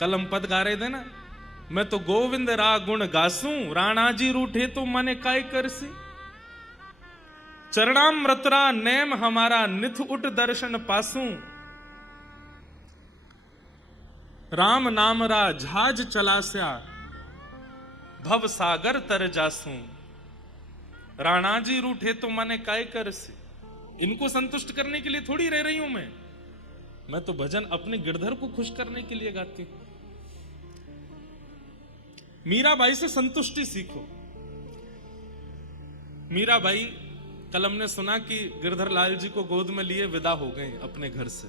कलम पद गा रहे थे ना, मैं तो गोविंद रा गुण गासूं, राणा जी रूठे तो मने काय करसी। चरणामृतरा नेम हमारा निथ उठ दर्शन पासूं, राम नाम रा झाज चलास्या, भव सागर तर जासूं। राणा जी रूठे तो मने काय करसी। इनको संतुष्ट करने के लिए थोड़ी रह रही हूं मैं तो भजन अपने गिरधर को खुश करने के लिए गाती हूं। मीराबाई से संतुष्टि सीखो। मीराबाई कलम ने सुना कि गिरधर लाल जी को गोद में लिए विदा हो गए अपने घर से।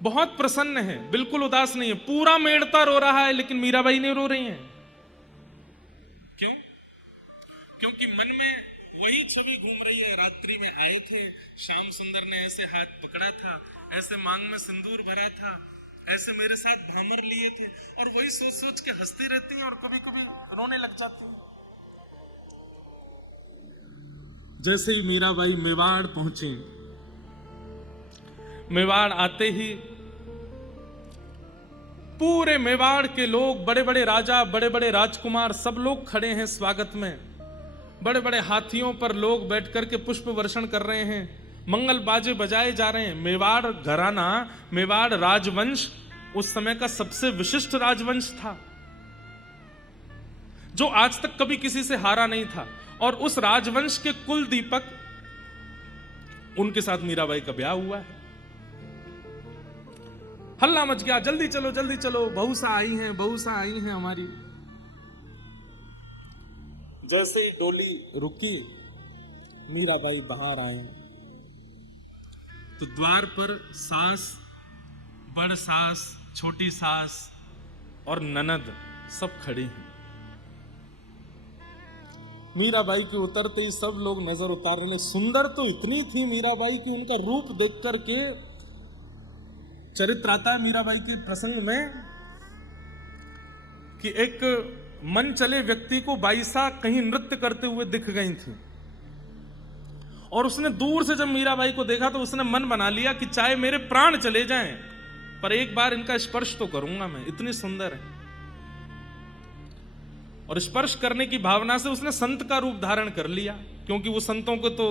बहुत प्रसन्न है, बिल्कुल उदास नहीं है। पूरा मेड़ता रो रहा है, लेकिन मीराबाई नहीं रो रही हैं। क्यों? क्योंकि मन में वही छवि घूम रही है। रात्रि में आए थे, श्याम सुंदर ने ऐसे हाथ पकड़ा था, ऐसे मांग में सिंदूर भरा था, ऐसे मेरे साथ भामर लिए थे, और वही सोच सोच के हंसती रहती हैं और कभी कभी रोने लग जाती हैं। जैसे ही मीराबाई मेवाड़ पहुंची, मेवाड़ आते ही पूरे मेवाड़ के लोग, बड़े बड़े राजा, बड़े बड़े राजकुमार, सब लोग खड़े हैं स्वागत में। बड़े बड़े हाथियों पर लोग बैठ करके पुष्प वर्षण कर रहे हैं, मंगल बाजे बजाए जा रहे हैं। मेवाड़ घराना, मेवाड़ राजवंश उस समय का सबसे विशिष्ट राजवंश था, जो आज तक कभी किसी से हारा नहीं था। और उस राजवंश के कुल दीपक, उनके साथ मीराबाई का ब्याह हुआ है। हल्ला मच गया, जल्दी चलो जल्दी चलो, बहुसा आई हैं, बहुसा आई हैं हमारी। जैसे ही डोली रुकी, मीराबाई बाहर आई तो द्वार पर सास, बड़ सास, छोटी सास और ननद सब खड़ी हैं। मीराबाई के उतरते ही सब लोग नजर उतारने लगे। सुंदर तो इतनी थी मीराबाई की, उनका रूप देख करके, चरित्र आता है मीराबाई के प्रसंग में कि एक मन चले व्यक्ति को बाईसा कहीं नृत्य करते हुए दिख गई थी, और उसने दूर से जब मीराबाई को देखा तो उसने मन बना लिया कि चाहे मेरे प्राण चले जाएं, पर एक बार इनका स्पर्श तो करूंगा मैं, इतनी सुंदर है। और स्पर्श करने की भावना से उसने संत का रूप धारण कर लिया, क्योंकि वो संतों को तो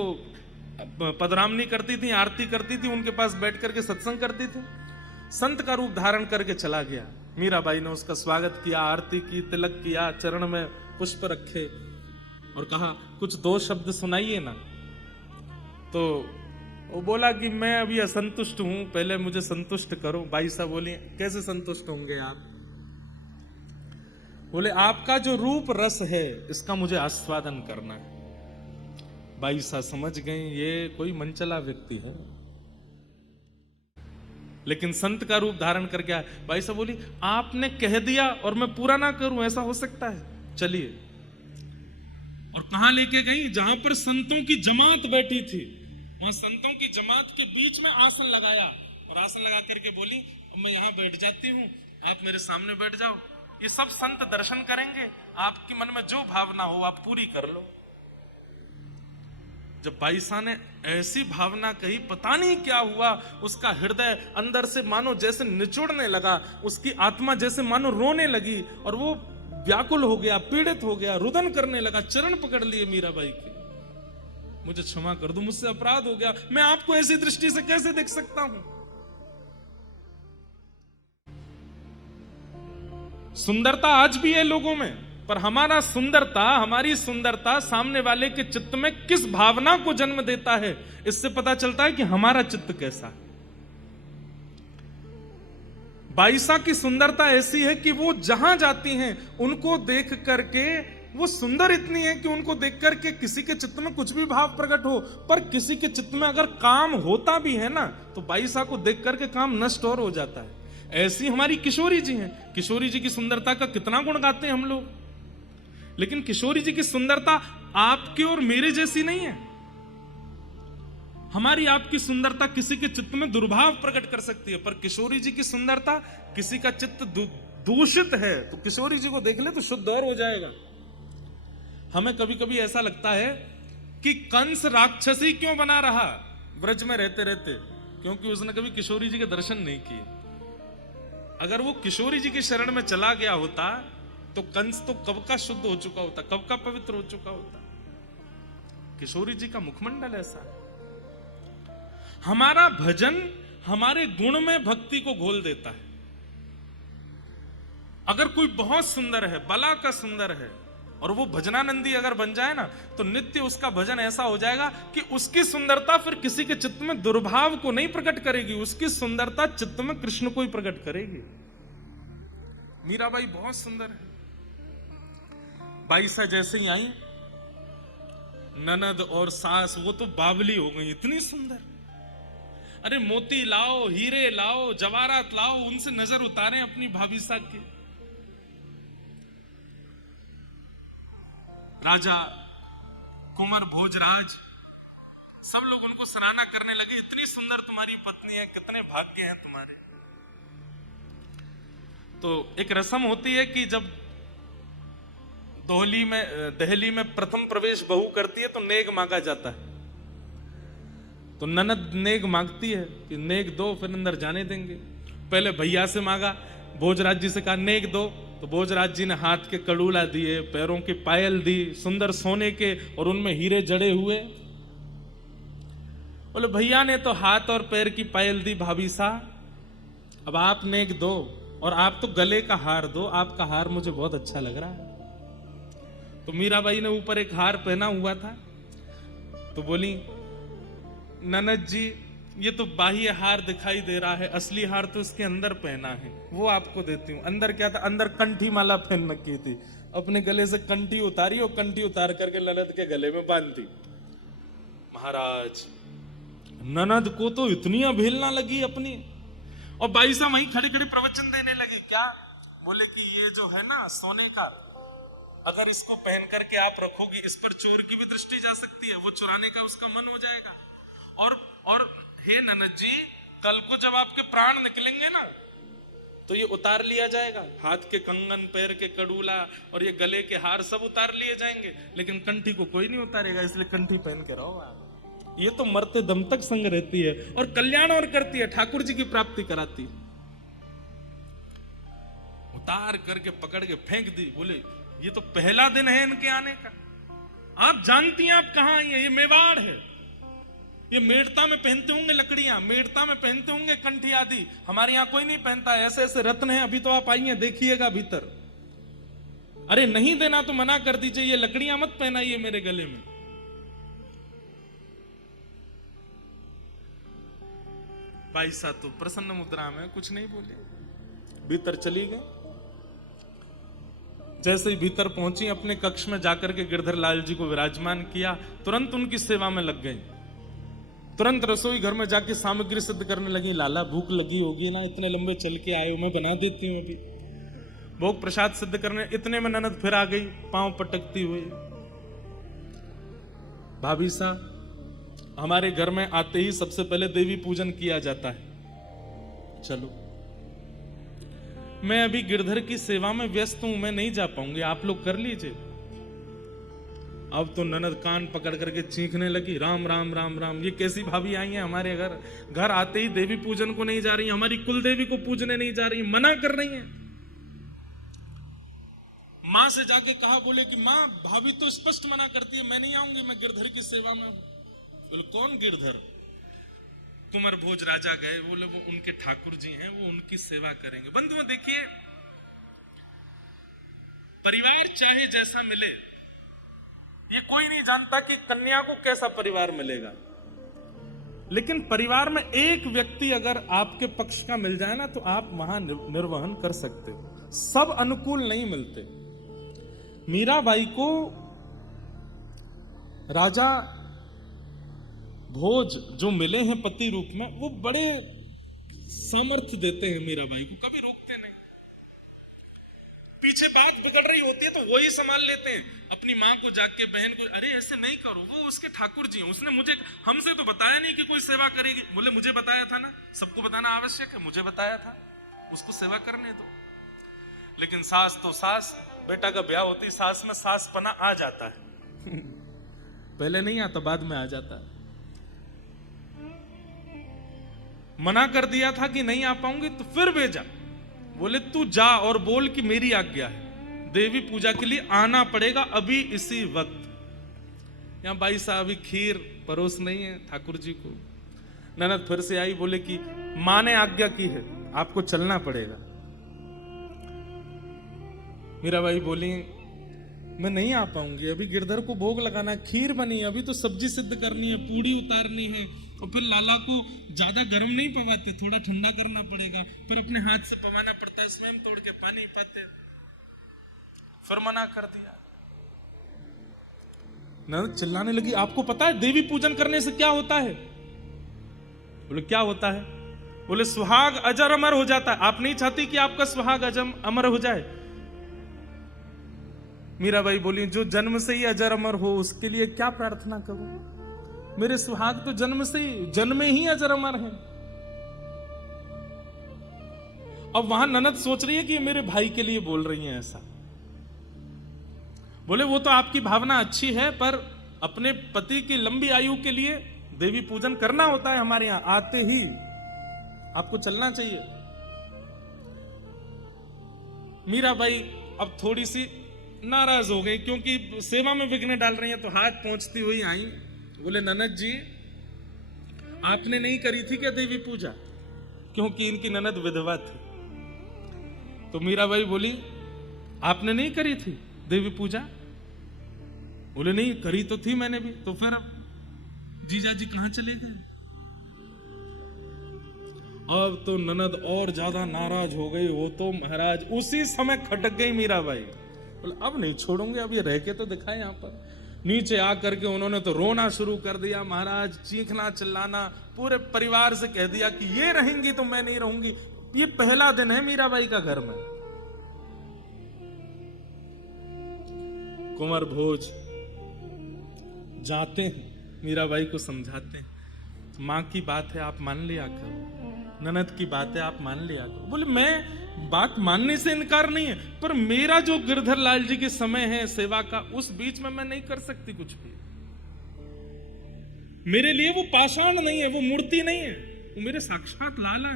पदरामनी करती थी, आरती करती थी, उनके पास बैठ करके सत्संग करती थी। संत का रूप धारण करके चला गया। मीराबाई ने उसका स्वागत किया, आरती की, तिलक किया, चरण में पुष्प रखे और कहा कुछ दो शब्द सुनाइए ना। तो वो बोला कि मैं अभी असंतुष्ट हूं, पहले मुझे संतुष्ट करो। बाई साहब बोली कैसे संतुष्ट होंगे आप? बोले आपका जो रूप रस है इसका मुझे आस्वादन करना है। बाई साहब समझ गए ये कोई मनचला व्यक्ति है, लेकिन संत का रूप धारण कर गया। बाई साहब बोली आपने कह दिया और मैं पूरा ना करूं, ऐसा हो सकता है? चलिए। और कहां लेके गई? जहां पर संतों की जमात बैठी थी, वहां संतों की जमात के बीच में आसन लगाया, और आसन लगा करके बोली मैं यहां बैठ जाती हूं, आप मेरे सामने बैठ जाओ। ये सब संत दर्शन करेंगे, आपके मन में जो भावना हो आप पूरी कर लो। जब बाईसा ने ऐसी भावना कही, पता नहीं क्या हुआ, उसका हृदय अंदर से मानो जैसे निचोड़ने लगा, उसकी आत्मा जैसे मानो रोने लगी, और वो व्याकुल हो गया, पीड़ित हो गया, रुदन करने लगा, चरण पकड़ लिए मीराबाई के। मुझे क्षमा कर दो, मुझसे अपराध हो गया, मैं आपको ऐसी दृष्टि से कैसे देख सकता हूं? सुंदरता आज भी है लोगों में, पर हमारी सुंदरता सामने वाले के चित्त में किस भावना को जन्म देता है, इससे पता चलता है कि हमारा चित्त कैसा है। बाईसा की सुंदरता ऐसी है कि वो जहां जाती हैं उनको देख करके, वो सुंदर इतनी है कि उनको देख करके किसी के चित्त में कुछ भी भाव प्रकट हो, पर किसी के चित्त में अगर काम होता भी है ना, तो बाईसा को देख करके काम नष्ट और हो जाता है। ऐसी हमारी किशोरी जी हैं। किशोरी जी की सुंदरता का कितना गुण गाते हैं हम लोग, लेकिन किशोरी जी की सुंदरता आपके और मेरे जैसी नहीं है। हमारी आपकी सुंदरता किसी के चित्त में दुर्भाव प्रकट कर सकती है, पर किशोरी जी की सुंदरता, किसी का चित्त दूषित है तो किशोरी जी को देख ले तो शुद्ध और हो जाएगा। हमें कभी कभी ऐसा लगता है कि कंस राक्षसी क्यों बना रहा ब्रज में रहते रहते, क्योंकि उसने कभी किशोरी जी के दर्शन नहीं किए। अगर वो किशोरी जी की शरण में चला गया होता तो कंस तो कब का शुद्ध हो चुका होता, कब का पवित्र हो चुका होता। किशोरी जी का मुखमंडल ऐसा है। हमारा भजन हमारे गुण में भक्ति को घोल देता है। अगर कोई बहुत सुंदर है, बला का सुंदर है, और वो भजनानंदी अगर बन जाए ना, तो नित्य उसका भजन ऐसा हो जाएगा कि उसकी सुंदरता फिर किसी के चित्त में दुर्भाव को नहीं प्रकट करेगी, उसकी सुंदरता चित्त में कृष्ण को ही प्रकट करेगी। मीराबाई बहुत सुंदर है। बाईसा जैसे ही आई, ननद और सास वो तो बावली हो गई, इतनी सुंदर। अरे मोती लाओ, हीरे लाओ, जवाहरात लाओ, उनसे नजर उतारें अपनी भाभी साहब की। राजा कुंवर भोजराज सब लोग उनको सराहना करने लगे, इतनी सुंदर तुम्हारी पत्नी है, कितने भाग्य हैं तुम्हारे। तो एक रस्म होती है कि जब दहली में प्रथम प्रवेश बहू करती है तो नेग मांगा जाता है। तो ननद नेग मांगती है कि नेग दो, फिर अंदर जाने देंगे। पहले भैया से मांगा, भोजराज जी से कहा नेग दो, तो भोजराज जी ने हाथ के कड़ूला दिए, पैरों की पायल दी सुंदर सोने के, और उनमें हीरे जड़े हुए। बोले भैया ने तो हाथ और पैर की पायल दी भाभी सा, अब आप नेक दो, और आप तो गले का हार दो, आपका हार मुझे बहुत अच्छा लग रहा है। तो मीराबाई ने ऊपर एक हार पहना हुआ था, तो बोली ननद जी ये तो बाह्य हार दिखाई दे रहा है, असली हार तो इसके अंदर पहना है, वो आपको देती हूँ। अंदर क्या था? अंदर कंठी माला पहन रखी थी। अपने गले से कंठी उतारी और कंठी उतार करके ननद के गले में बांध दी। महाराज ननद को तो इतनी अवहेलना लगी अपनी, और बाई साहब वहीं खड़े खड़े प्रवचन देने लगे। क्या बोले कि ये जो है ना सोने का, अगर इसको पहन करके आप रखोगी, इस पर चोर की भी दृष्टि जा सकती है, वो चुराने का उसका मन हो जाएगा। और हे ननद जी, कल को जब आपके प्राण निकलेंगे ना, तो ये उतार लिया जाएगा, हाथ के कंगन, पैर के कड़ूला और ये गले के हार सब उतार लिए जाएंगे, लेकिन कंठी को कोई नहीं उतारेगा, इसलिए कंठी पहन के रहो आप। ये तो मरते दम तक संग रहती है और कल्याण और करती है, ठाकुर जी की प्राप्ति कराती है। उतार करके पकड़ के फेंक दी। बोले ये तो पहला दिन है इनके आने का, आप जानती हैं आप कहां आई है? ये मेवाड़ है, ये मेड़ता में पहनते होंगे लकड़ियां, मेड़ता में पहनते होंगे कंठी आदि, हमारे यहां कोई नहीं पहनता है। ऐसे ऐसे रत्न हैं, अभी तो आप आई हैं, देखिएगा भीतर। अरे नहीं देना तो मना कर दीजिए, ये लकड़ियां मत पहनाइए मेरे गले में। भाई साहब तो प्रसन्न मुद्रा में कुछ नहीं बोले, भीतर चली गई। जैसे ही भीतर पहुंची, अपने कक्ष में जाकर के गिरधर लाल जी को विराजमान किया, तुरंत उनकी सेवा में लग गई। तुरंत रसोई घर में जाके सामग्री सिद्ध करने लगी। लाला भूख लगी होगी ना, इतने लंबे चल के आए हो, मैं बना देती हूँ अभी। भोग प्रसाद सिद्ध करने, इतने में ननद फिर आ गई, पांव पटकती हुई। भाभी साहब, हमारे घर में आते ही सबसे पहले देवी पूजन किया जाता है, चलो। मैं अभी गिरधर की सेवा में व्यस्त हूं, मैं नहीं जा पाऊंगी, आप लोग कर लीजिए। अब तो ननद कान पकड़ करके चीखने लगी, राम राम राम राम, ये कैसी भाभी आई है हमारे घर? घर आते ही देवी पूजन को नहीं जा रही, हमारी कुल देवी को पूजने नहीं जा रही, मना कर रही है। मां से जाके कहा, बोले कि मां भाभी तो स्पष्ट मना करती है, मैं नहीं आऊंगी, मैं गिरधर की सेवा में हूं। बोले कौन गिरधर? कुंवर भोज राजा गए, बोले वो उनके ठाकुर जी हैं, वो उनकी सेवा करेंगे। बंधुओं देखिए, परिवार चाहे जैसा मिले, ये कोई नहीं जानता कि कन्या को कैसा परिवार मिलेगा, लेकिन परिवार में एक व्यक्ति अगर आपके पक्ष का मिल जाए ना, तो आप वहां निर्वहन कर सकते हो। सब अनुकूल नहीं मिलते। मीराबाई को राजा भोज जो मिले हैं पति रूप में, वो बड़े सामर्थ्य देते हैं मीराबाई को, कभी रोकते नहीं। पीछे बात बिगड़ रही होती है तो वो ही संभाल लेते हैं, अपनी माँ को जाके, बहन को, अरे ऐसे नहीं करो, वो उसके ठाकुर जी हैं, उसने मुझे, हमसे तो बताया नहीं कि कोई सेवा करेगी। बोले मुझे बताया था ना, सबको बताना आवश्यक है, मुझे बताया था, उसको सेवा करने दो। लेकिन सास तो सास, बेटा का ब्याह होती सास में सास पना आ जाता है पहले नहीं आता, बाद में आ जाता है। मना कर दिया था कि नहीं आ पाऊंगी, तो फिर भेजा, बोले तू जा और बोल कि मेरी आज्ञा है, देवी पूजा के लिए आना पड़ेगा अभी इसी वक्त। यहाँ भाई साहब अभी खीर परोस नहीं है ठाकुर जी को। ननद फिर से आई, बोले कि माँ ने आज्ञा की है, आपको चलना पड़ेगा। मीराबाई बोली मैं नहीं आ पाऊंगी, अभी गिरधर को भोग लगाना, खीर बनी, अभी तो सब्जी सिद्ध करनी है, पूड़ी उतारनी है, और फिर लाला को ज्यादा गर्म नहीं पवाते, थोड़ा ठंडा करना पड़ेगा, फिर अपने हाथ से पवाना पड़ता है, स्वयं तोड़ के पानी पाते। फिर मना कर दिया। ननद चिल्लाने लगी, आपको पता है देवी पूजन करने से क्या होता है? बोले क्या होता है? बोले सुहाग अजर अमर हो जाता है। आप नहीं चाहती कि आपका सुहाग अमर हो जाए? मीराबाई बोली जो जन्म से ही अजर अमर हो उसके लिए क्या प्रार्थना करूं? मेरे सुहाग तो जन्म ही अजर अमर है। अब वहां ननद सोच रही है कि ये मेरे भाई के लिए बोल रही हैं ऐसा। बोले वो तो आपकी भावना अच्छी है, पर अपने पति की लंबी आयु के लिए देवी पूजन करना होता है हमारे यहां, आते ही आपको चलना चाहिए। मीराबाई अब थोड़ी सी नाराज हो गई, क्योंकि सेवा में विघ्न डाल रही हैं, तो हाथ पहुंचती हुई आई। बोले ननद जी आपने नहीं करी थी क्या देवी पूजा? क्योंकि इनकी ननद विधवा थी। तो मीराबाई बोली आपने नहीं करी थी देवी पूजा? बोले नहीं करी तो थी मैंने भी। तो फिर जीजा जी कहां चले गए? अब तो ननद और ज्यादा नाराज हो गई। वो तो महाराज उसी समय खटक गई मीराबाई। बोले अब नहीं छोड़ूंगे, अब ये रह के तो दिखाए। यहाँ पर नीचे आकर के उन्होंने तो रोना शुरू कर दिया महाराज, चीखना चिल्लाना, पूरे परिवार से कह दिया कि ये रहेंगी तो मैं नहीं रहूंगी। ये पहला दिन है मीराबाई का घर में। कुंवर भोज जाते हैं, मीराबाई को समझाते हैं, माँ की बात है आप मान लिया करो, ननद की बात है आप मान लिया करो। बोले मैं बात मानने से इनकार नहीं है, पर मेरा जो गिरधर लाल जी के समय है सेवा का, उस बीच में मैं नहीं कर सकती कुछ भी। मेरे लिए वो पाषाण नहीं है, वो मूर्ति नहीं है, वो मेरे साक्षात लाला है।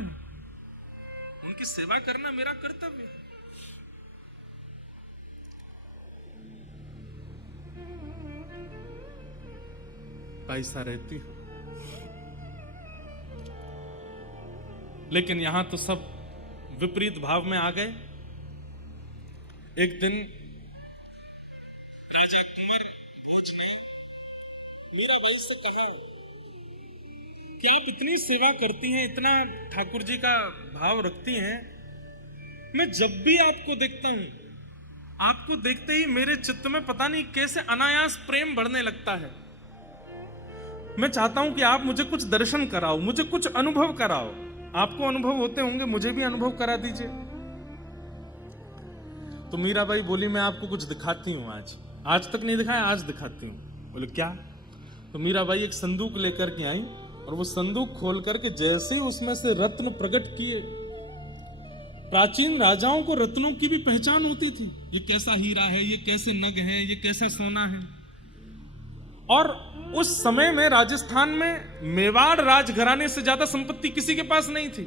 उनकी सेवा करना मेरा कर्तव्य है। पैसा रहती है, लेकिन यहां तो सब विपरीत भाव में आ गए। एक दिन राजा कुंवर भोज ने मीराबाई से कहा कि आप इतनी सेवा करती हैं, इतना ठाकुर जी का भाव रखती हैं, मैं जब भी आपको देखता हूं, आपको देखते ही मेरे चित्त में पता नहीं कैसे अनायास प्रेम बढ़ने लगता है। मैं चाहता हूं कि आप मुझे कुछ दर्शन कराओ, मुझे कुछ अनुभव कराओ। आपको अनुभव होते होंगे, मुझे भी अनुभव करा दीजिए। तो मीराबाई बोली मैं आपको कुछ दिखाती हूं। आज तक नहीं दिखाया, आज दिखाती हूं। बोले क्या? तो मीराबाई एक संदूक लेकर के आई, और वो संदूक खोल करके जैसे ही उसमें से रत्न प्रकट किए। प्राचीन राजाओं को रत्नों की भी पहचान होती थी, ये कैसा हीरा है, ये कैसे नग है, ये कैसा सोना है। और उस समय में राजस्थान में मेवाड़ राजघराने से ज्यादा संपत्ति किसी के पास नहीं थी।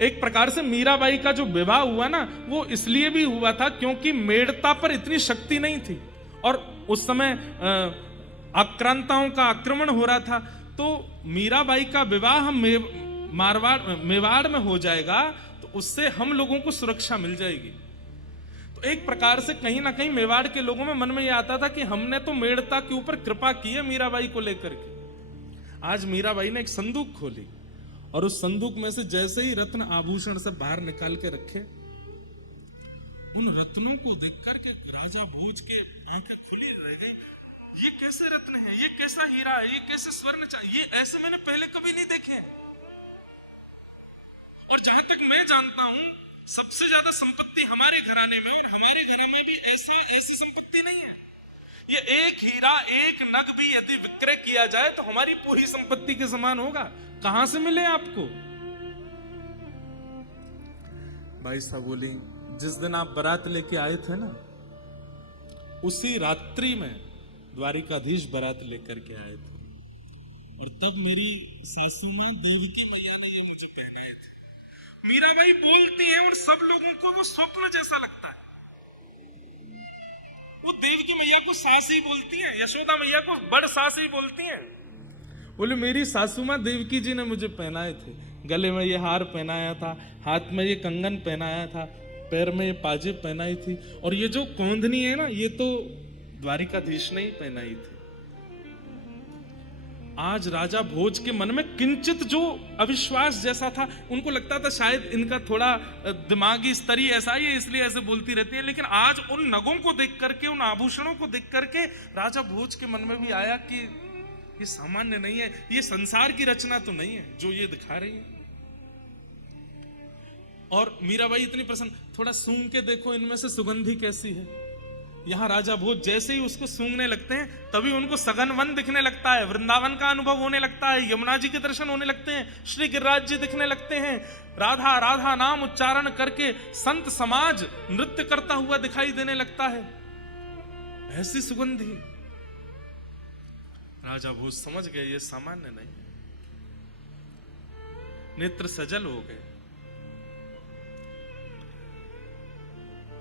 एक प्रकार से मीराबाई का जो विवाह हुआ ना, वो इसलिए भी हुआ था क्योंकि मेड़ता पर इतनी शक्ति नहीं थी, और उस समय आक्रांताओं का आक्रमण हो रहा था। तो मीराबाई का विवाह मेवाड़ में हो जाएगा, तो उससे हम लोगों को सुरक्षा मिल जाएगी। एक प्रकार से कहीं ना कहीं मेवाड़ के लोगों में मन में यह आता था कि हमने तो मेड़ता के ऊपर कृपा की है मीराबाई को लेकर के। आज मीराबाई ने एक संदूक खोली, और उस संदूक में से जैसे ही रत्न आभूषण से बाहर निकाल के रखे, उन रत्नों को देख करके राजा भोज के आंखें खुली रह गई। ये कैसे रत्न है, ये कैसा हीरा है, ये कैसे स्वर्ण, ये ऐसे मैंने पहले कभी नहीं देखे। और जहां तक मैं जानता हूं, सबसे ज्यादा संपत्ति हमारे घराने में, और हमारे घर में भी ऐसी संपत्ति नहीं है। ये एक हीरा, एक नग भी यदि विक्रय किया जाए तो हमारी पूरी संपत्ति के समान होगा। कहां से मिले आपको? भाई साहब बोली जिस दिन आप बारात लेके आए थे ना, उसी रात्रि में द्वारिकाधीश बारात लेकर के आए थे, और तब मेरी सासू मां देवकी मैया ने ये मुझे पहनाए थे। मीराबाई बोलती हैं और सब लोगों को वो स्वप्न जैसा लगता है। वो देवकी मैया को सास ही बोलती हैं, यशोदा मैया को बड़ सास ही बोलती हैं। बोले मेरी सासू माँ देवकी जी ने मुझे पहनाए थे, गले में ये हार पहनाया था, हाथ में ये कंगन पहनाया था, पैर में ये पाजेब पहनाई थी, और ये जो कौंधनी है ना, ये तो द्वारिकाधीश ने ही पहनाई थी। आज राजा भोज के मन में किंचित जो अविश्वास जैसा था, उनको लगता था शायद इनका थोड़ा दिमागी स्तर ही ऐसा ही है, इसलिए ऐसे बोलती रहती है। लेकिन आज उन नगों को देख करके, उन आभूषणों को देख करके राजा भोज के मन में भी आया कि ये सामान्य नहीं है, ये संसार की रचना तो नहीं है जो ये दिखा रही है। और मीराबाई इतनी प्रसन्न, थोड़ा सूंघ के देखो इनमें से सुगंधी कैसी है। यहां राजा भोज जैसे ही उसको सूंघने लगते हैं, तभी उनको सघन वन दिखने लगता है, वृंदावन का अनुभव होने लगता है, यमुना जी के दर्शन होने लगते हैं, श्री गिरिराज जी दिखने लगते हैं। राधा राधा नाम उच्चारण करके संत समाज नृत्य करता हुआ दिखाई देने लगता है। ऐसी सुगंधी। राजा भोज समझ गए ये सामान्य नहीं, नेत्र सजल हो गए।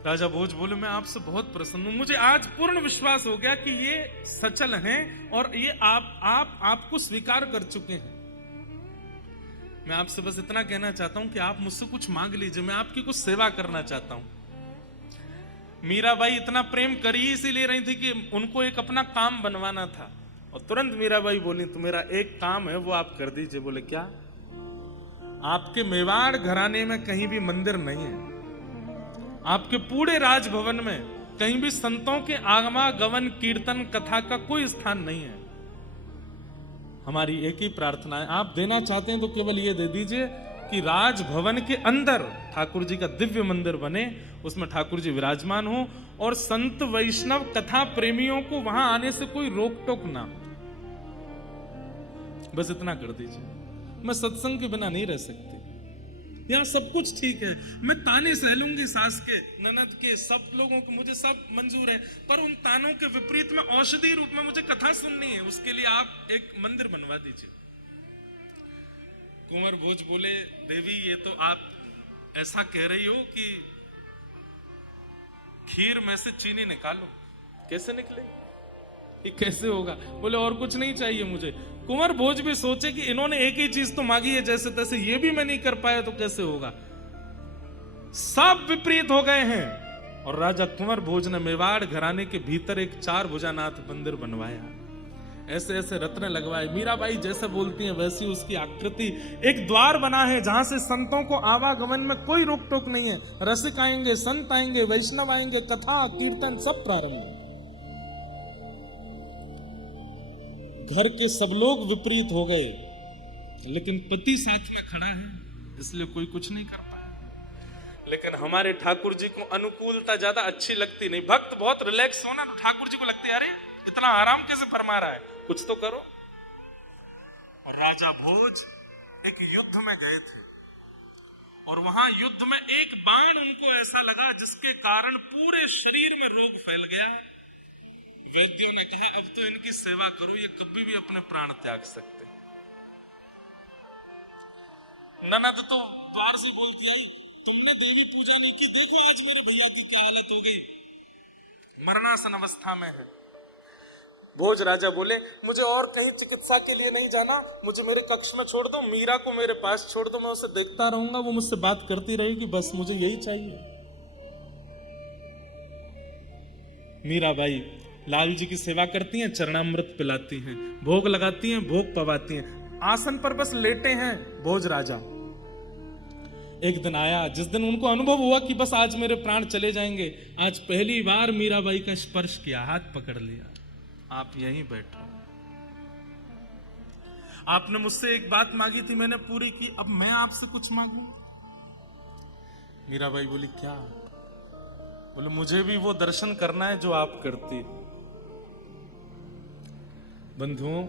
राजा भोज बोले मैं आपसे बहुत प्रसन्न हूं, मुझे आज पूर्ण विश्वास हो गया कि ये सचल हैं और ये आपको स्वीकार कर चुके हैं। मैं आपसे बस इतना कहना चाहता हूं कि आप मुझसे कुछ मांग लीजिए, मैं आपकी कुछ सेवा करना चाहता हूं। मीराबाई इतना प्रेम कर ही इसीलिए रही थी कि उनको एक अपना काम बनवाना था, और तुरंत मीराबाई बोली तो मेरा एक काम है वो आप कर दीजिए। बोले क्या? आपके मेवाड़ घराने में कहीं भी मंदिर नहीं है, आपके पूरे राजभवन में कहीं भी संतों के आगमन कीर्तन कथा का कोई स्थान नहीं है। हमारी एक ही प्रार्थना है, आप देना चाहते हैं तो केवल ये दे दीजिए कि राजभवन के अंदर ठाकुर जी का दिव्य मंदिर बने, उसमें ठाकुर जी विराजमान हो, और संत वैष्णव कथा प्रेमियों को वहां आने से कोई रोक टोक ना हो। बस इतना कर दीजिए। मैं सत्संग के बिना नहीं रह सकती, यहाँ सब कुछ ठीक है, मैं ताने सह लूंगी, सास के, ननद के, सब लोगों को, मुझे सब मंजूर है, पर उन तानों के विपरीत में औषधि रूप में मुझे कथा सुननी है, उसके लिए आप एक मंदिर बनवा दीजिए। कुंवर भोज बोले देवी ये तो आप ऐसा कह रही हो कि खीर में से चीनी निकालो। कैसे निकले, ये कैसे होगा? बोले और कुछ नहीं चाहिए मुझे। कुंवर भोज भी सोचे कि इन्होंने एक ही चीज तो मांगी है जैसे तैसे, ये भी मैं नहीं कर पाया तो कैसे होगा। सब विपरीत हो गए हैं, और राजा कुंवर भोज ने मेवाड़ घराने के भीतर एक 4 भुजानाथ मंदिर बनवाया, ऐसे ऐसे रत्न लगवाए। मीराबाई जैसे बोलती हैं वैसी उसकी आकृति, एक द्वार बना है जहां से संतों को आवागमन में कोई रोक टोक नहीं है। रसिक आएंगे, संत आएंगे, वैष्णव आएंगे, कथा कीर्तन सब प्रारंभ। घर के सब लोग विपरीत हो गए, लेकिन पति साथ में खड़ा है इसलिए कोई कुछ नहीं कर पाया। लेकिन हमारे ठाकुर जी को अनुकूलता ज्यादा अच्छी लगती नहीं। भक्त बहुत रिलैक्स होना तो ठाकुर जी को लगती है अरे इतना आराम कैसे फरमा रहा है, कुछ तो करो। और राजा भोज एक युद्ध में गए थे, और वहां युद्ध में एक बाण उनको ऐसा लगा जिसके कारण पूरे शरीर में रोग फैल गया। वैद्यों ने कहा अब तो इनकी सेवा करो, ये कभी भी अपने प्राण त्याग सकते। ननद तो द्वार से बोलती आई तुमने देवी पूजा नहीं की, देखो आज मेरे भैया की क्या हालत हो गई, मरणासन अवस्था में है। भोज राजा बोले मुझे और कहीं चिकित्सा के लिए नहीं जाना, मुझे मेरे कक्ष में छोड़ दो, मीरा को मेरे पास छोड़ दो, मैं उसे देखता रहूंगा, वो मुझसे बात करती रहेगी, बस मुझे यही चाहिए। मीराबाई लाल जी की सेवा करती हैं, चरणामृत पिलाती हैं, भोग लगाती हैं, भोग पवाती हैं, आसन पर बस लेटे हैं भोज राजा। एक दिन आया जिस दिन उनको अनुभव हुआ कि बस आज मेरे प्राण चले जाएंगे। आज पहली बार मीराबाई का स्पर्श किया, हाथ पकड़ लिया, आप यहीं बैठो, आपने मुझसे एक बात मांगी थी मैंने पूरी की, अब मैं आपसे कुछ मांगू। मीराबाई बोली क्या? बोले मुझे भी वो दर्शन करना है जो आप करती हो। बंधुओं,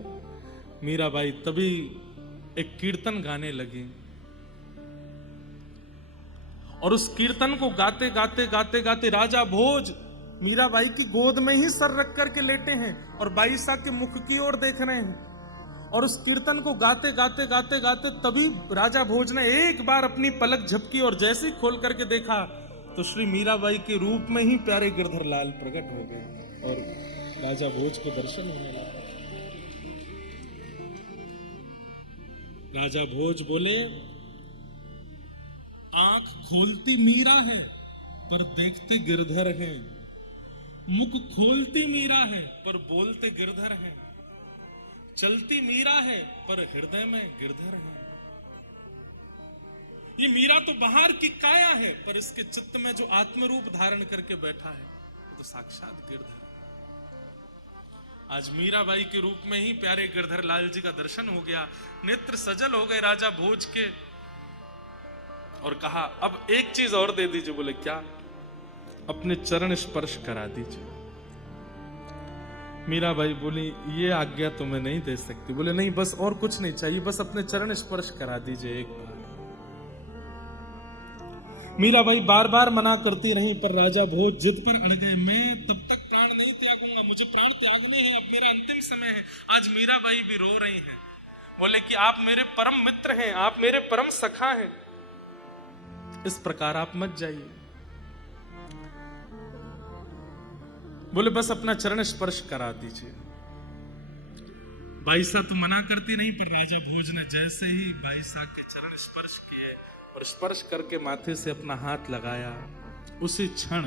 मीराबाई तभी एक कीर्तन गाने लगी, और उस कीर्तन को गाते गाते गाते गाते राजा भोज मीराबाई की गोद में ही सर रख करके लेटे हैं और बाईसा के मुख की ओर देख रहे हैं। और उस कीर्तन को गाते गाते गाते गाते तभी राजा भोज ने एक बार अपनी पलक झपकी और जैसे ही खोल करके देखा तो श्री मीराबाई के रूप में ही प्यारे गिरधर लाल प्रकट हो गए और राजा भोज को दर्शन होने लगा। राजा भोज बोले, आंख खोलती मीरा है पर देखते गिरधर है, मुख खोलती मीरा है पर बोलते गिरधर है, चलती मीरा है पर हृदय में गिरधर है। ये मीरा तो बाहर की काया है पर इसके चित्त में जो आत्मरूप धारण करके बैठा है वो तो साक्षात गिरधर। आज मीराबाई के रूप में ही प्यारे गिरधर लाल जी का दर्शन हो गया, नेत्र सजल हो गए राजा भोज के, और कहा अब एक चीज और दे दीजिए। बोले क्या? अपने चरण स्पर्श करा दीजिए। मीराबाई बोली ये आज्ञा तो मैं नहीं दे सकती। बोले नहीं, बस और कुछ नहीं चाहिए, बस अपने चरण स्पर्श करा दीजिए एक बार। मीराबाई बार बार मना करती रही पर राजा भोज जिद पर अड़ गए, मैं तब तक प्राण नहीं त्यागूंगा, मुझे प्राण त्यागने हैं, अब मेरा अंतिम समय है। आज मीराबाई भी रो रही हैं, बोले कि आप मेरे परम मित्र हैं, आप मेरे परम सखा हैं, इस प्रकार आप मत जाइए। बोले बस अपना चरण स्पर्श करा दीजिए। बाईसा तो मना करती नहीं पर राजा भोज ने जैसे ही बाईसा के चरण स्पर्श किए और स्पर्श करके माथे से अपना हाथ लगाया, उसी क्षण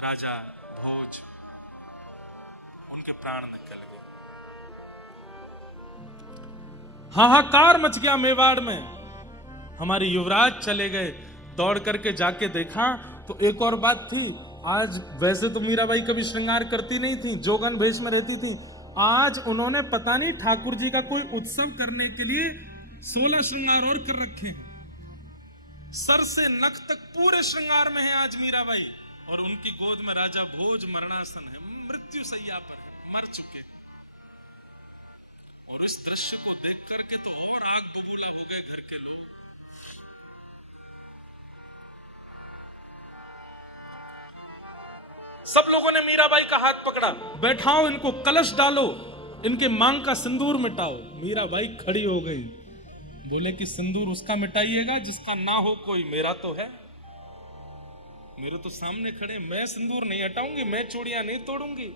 राजा भोज उनके प्राण निकल गए। हाहाकार मच गया मेवाड़ में। हमारे युवराज चले गए, दौड़ करके जाके देखा तो एक और बात थी। आज वैसे तो मीराबाई कभी श्रृंगार करती नहीं थी, जोगन भेष में रहती थी। आज उन्होंने पता नहीं ठाकुर जी का कोई उत्सव करने के लिए 16 श्रृंगार और कर रखे हैं। सर से नख तक पूरे श्रृंगार में है आज मीराबाई, और उनकी गोद में राजा भोज मरणासन है, मृत्यु सैया पर मर चुके। और इस दृश्य को देख करके तो और आग बबूला हो गए घर के लोग। सब लोगों ने मीराबाई का हाथ पकड़ा, बैठाओ इनको, कलश डालो, इनके मांग का सिंदूर मिटाओ। मीराबाई खड़ी हो गई, बोले कि सिंदूर उसका मिटाइएगा जिसका ना हो कोई, मेरा तो है, मेरे तो सामने खड़े, मैं सिंदूर नहीं हटाऊंगी, मैं चूड़ियां नहीं तोड़ूंगी।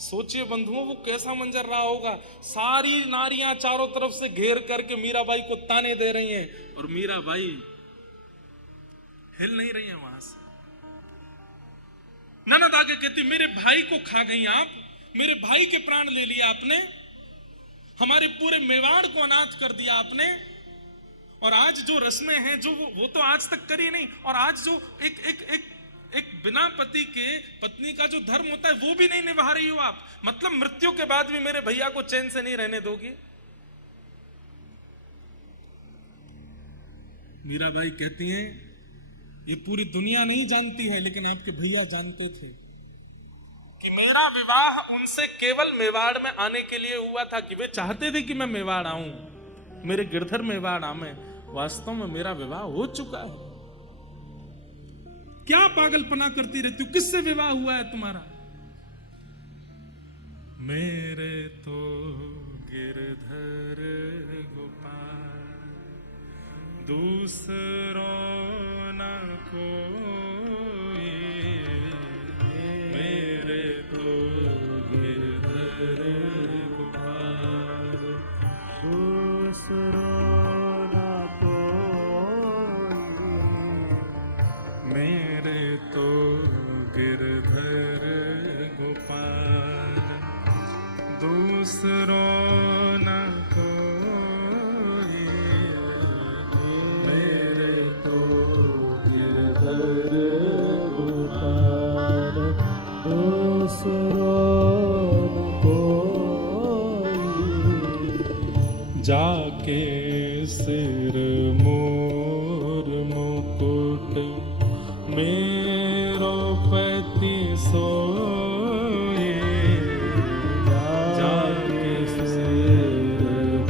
सोचिए बंधुओं वो कैसा मंजर रहा होगा। सारी नारियां चारों तरफ से घेर करके मीराबाई को ताने दे रही हैं और मीराबाई हिल नहीं रही है वहां से। ननद आगे कहती, मेरे भाई को खा गई आप, मेरे भाई के प्राण ले लिया आपने, हमारे पूरे मेवाड़ को अनाथ कर दिया आपने, और आज जो रस्में हैं जो वो तो आज तक करी नहीं, और आज जो एक बिना पति के पत्नी का जो धर्म होता है वो भी नहीं निभा रही हो आप। मतलब मृत्यु के बाद भी मेरे भैया को चैन से नहीं रहने दोगी। मीराबाई कहती हैं, ये पूरी दुनिया नहीं जानती है लेकिन आपके भैया जानते थे कि मेरा विवाह उनसे केवल मेवाड़ में आने के लिए हुआ था, कि वे चाहते थे कि मैं मेवाड़ आऊं, मेरे गिरधर मेवाड़ आवे। वास्तव में मेरा विवाह हो चुका है। क्या पागलपना करती रहती हो, किससे विवाह हुआ है तुम्हारा? मेरे तो गिरधर गोपाल दूसरों न कोई, मेरे तो गिरधर गोपाल दूसरों न कोई, मेरे तो गिरधर गोपाल दूसरों न कोई, मेरे तो गिरधर गोपाल दूसरों न कोई, जाके सिर मोर मुकुट मेरो पति सोए, जाके सिर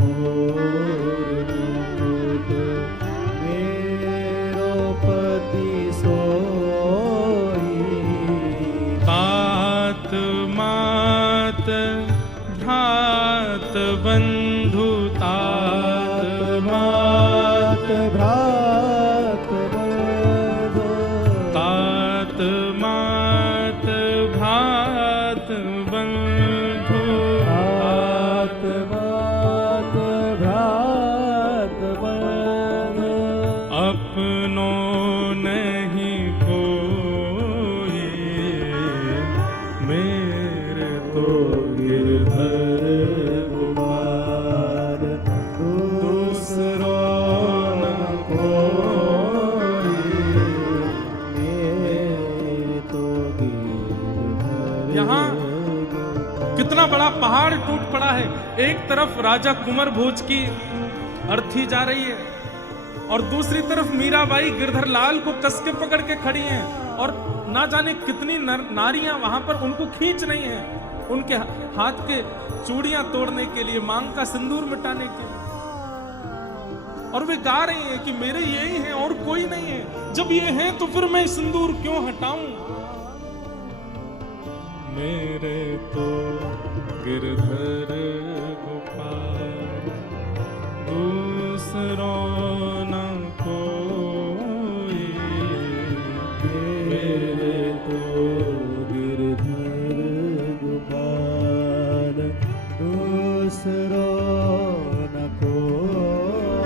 मोर मुकुट मेरो पति सोई, तात मात भ्रात बंधु तात मात भ्रात बंधु तात मात भ्रात बंधु तात मात भ्रात बंधु अपनों नहीं कोई मेरे तो गिरधर कुमार दूसरो न कोई मेरे तो गिरधर। यहाँ कितना बड़ा पहाड़ टूट पड़ा है। एक तरफ राजा कुंवर भोज की अर्थी जा रही है और दूसरी तरफ मीराबाई गिरधर लाल को कस के पकड़ के खड़ी हैं और ना जाने कितनी नारियां वहां पर उनको खींच रही हैं उनके हाथ के चूड़ियां तोड़ने के लिए, मांग का सिंदूर मिटाने के लिए। और वे गा रही हैं कि मेरे यही हैं और कोई नहीं है। जब ये हैं तो फिर मैं सिंदूर क्यों हटाऊं। मेरे तो गिरधर गोपाल दूसरों न कोई मेरे तो गिरधर गोपाल दूसरो न कोई।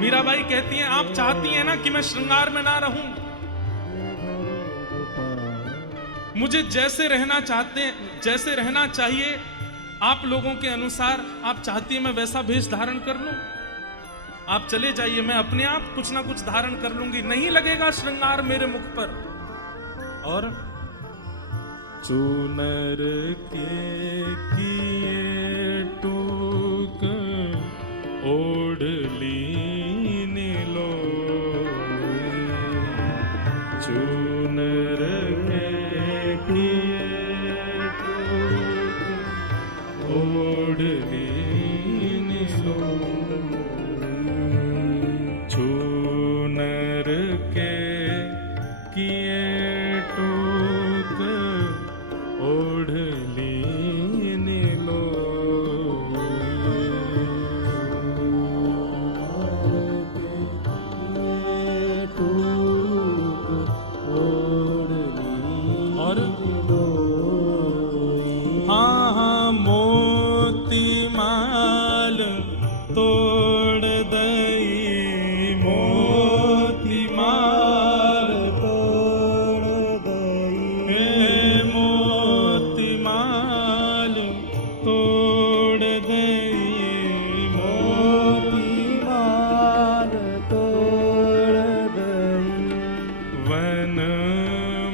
मीराबाई कहती हैं आप चाहती हैं ना कि मैं श्रृंगार में ना रहूं, मुझे जैसे रहना चाहते हैं, जैसे रहना चाहिए आप लोगों के अनुसार आप चाहती हैं मैं वैसा भेष धारण कर लूं। आप चले जाइए, मैं अपने आप कुछ ना कुछ धारण कर लूंगी, नहीं लगेगा श्रृंगार मेरे मुख पर। और चूनर के किए टूक ओढ़ली नीलो, चूनर के किए टूक ओढ़ली नीलो, चूनर के किए टूक ओढ़ली नीलो। और हाँ हाँ मोती माल तोड़ दई, मोती माल तोड़ दई, हे मोती माल तोड़ दई, मोती माल तोड़ दई, वन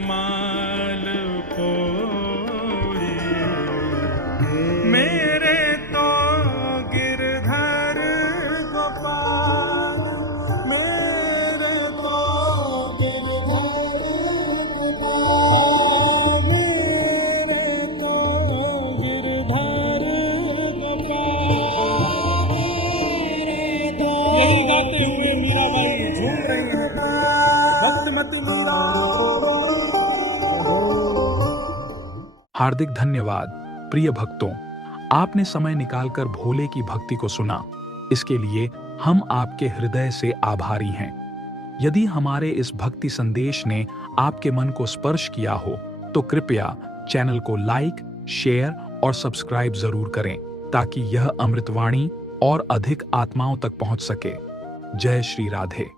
माल कोई मेरे तो गिरधर गोपाल, मेरे तो यही गाते हुए मीराबाई झूम रही है, भक्तिमती मीरा। हार्दिक धन्यवाद प्रिय भक्तों, आपने समय निकालकर भोले की भक्ति को सुना। इसके लिए हम आपके हृदय से आभारी हैं। यदि हमारे इस भक्ति संदेश ने आपके मन को स्पर्श किया हो तो कृपया चैनल को लाइक, शेयर और सब्सक्राइब जरूर करें ताकि यह अमृतवाणी और अधिक आत्माओं तक पहुंच सके। जय श्री राधे।